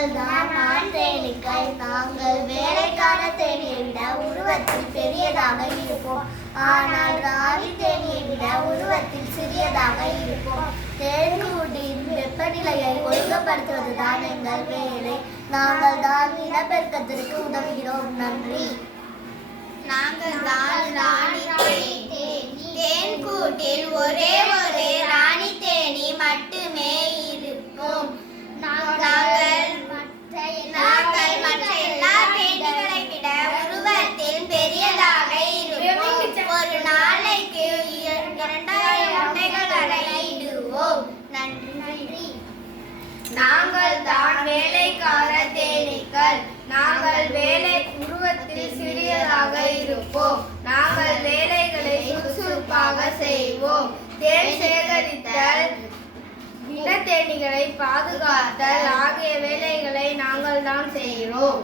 நாங்கள் தான் ஆண் தேனீக்கள். நாங்கள் வேலைக்கார தேனியை விட உருவத்தில் பெரியதாக இருப்போம். ஆனால் ராணி தேனியை விட உருவத்தில் சிறியதாக இருப்போம். தேன்கூட்டின் வெப்பநிலையை ஒழுங்குபடுத்துவதுதான் எங்கள் வேலை. நாங்கள் தான் இனப்பெருக்கத்திற்கு உதவுகிறோம். நன்றி. நாங்கள் தான் ராணி தேனி. தேன்கூட்டில் ஒரே ஒரு ராணி தேனி மட்டுமே இருப்போம். நாங்கள் மற்ற எல்லா தேனிகளை விட உருவத்தில் பெரியதாக இருப்போம். ஒரு நாளைக்கு 2000 முட்டைகள் வரை இடுவோம். நன்றி. நாங்கள் தான் வேலைக்கார தேனீக்கள். நாங்கள் வேலை உருவத்தில் சிறியதாக இருப்போம். நாங்கள் வேலைகளை சுறுசுறுப்பாக செய்வோம். தேன் சேகரித்தல், இனத்தேனீகளை பாதுகாத்தல் ஆகிய வேலைகளை நாங்கள் தான் செய்கிறோம்.